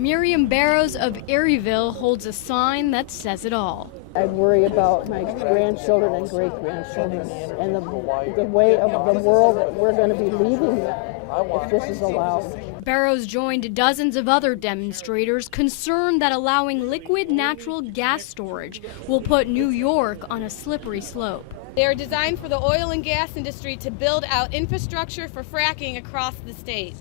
Miriam Barrows of Eerieville holds a sign that says it all. I worry about my grandchildren and great-grandchildren and the way of the world that we're going to be leaving if this is allowed. Barrows joined dozens of other demonstrators concerned that allowing liquid natural gas storage will put New York on a slippery slope. They are designed for the oil and gas industry to build out infrastructure for fracking across the state.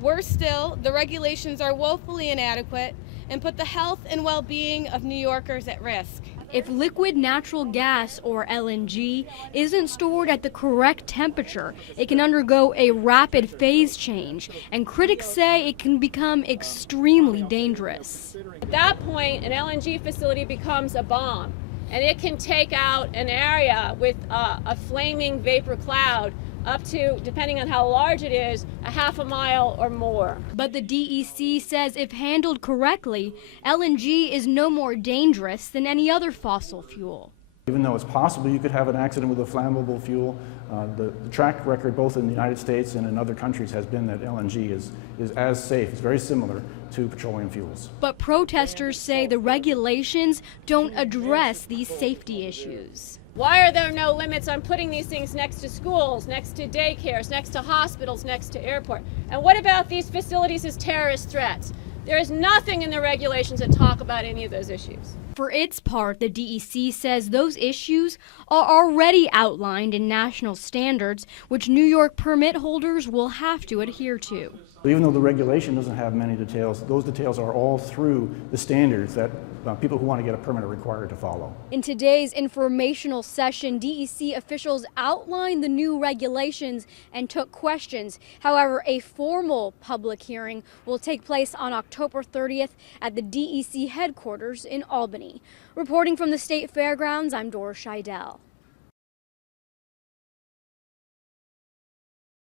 Worse still, the regulations are woefully inadequate and put the health and well-being of New Yorkers at risk. If liquid natural gas, or LNG, isn't stored at the correct temperature, it can undergo a rapid phase change, and critics say it can become extremely dangerous. At that point, an LNG facility becomes a bomb, and it can take out an area with a flaming vapor cloud up to, depending on how large it is, a half a mile or more. But the DEC says if handled correctly, LNG is no more dangerous than any other fossil fuel. Even though it's possible you could have an accident with a flammable fuel, the track record both in the United States and in other countries has been that LNG is as safe, it's very similar to petroleum fuels. But protesters say the regulations don't address these safety issues. Why are there no limits on putting these things next to schools, next to daycares, next to hospitals, next to airport? And what about these facilities as terrorist threats? There is nothing in the regulations that talk about any of those issues. For its part, the DEC says those issues are already outlined in national standards, which New York permit holders will have to adhere to. Even though the regulation doesn't have many details, those details are all through the standards that people who want to get a permit are required to follow. In today's informational session, DEC officials outlined the new regulations and took questions. However, a formal public hearing will take place on October 30th at the DEC headquarters in Albany. Reporting from the State Fairgrounds, I'm Dora Scheidel.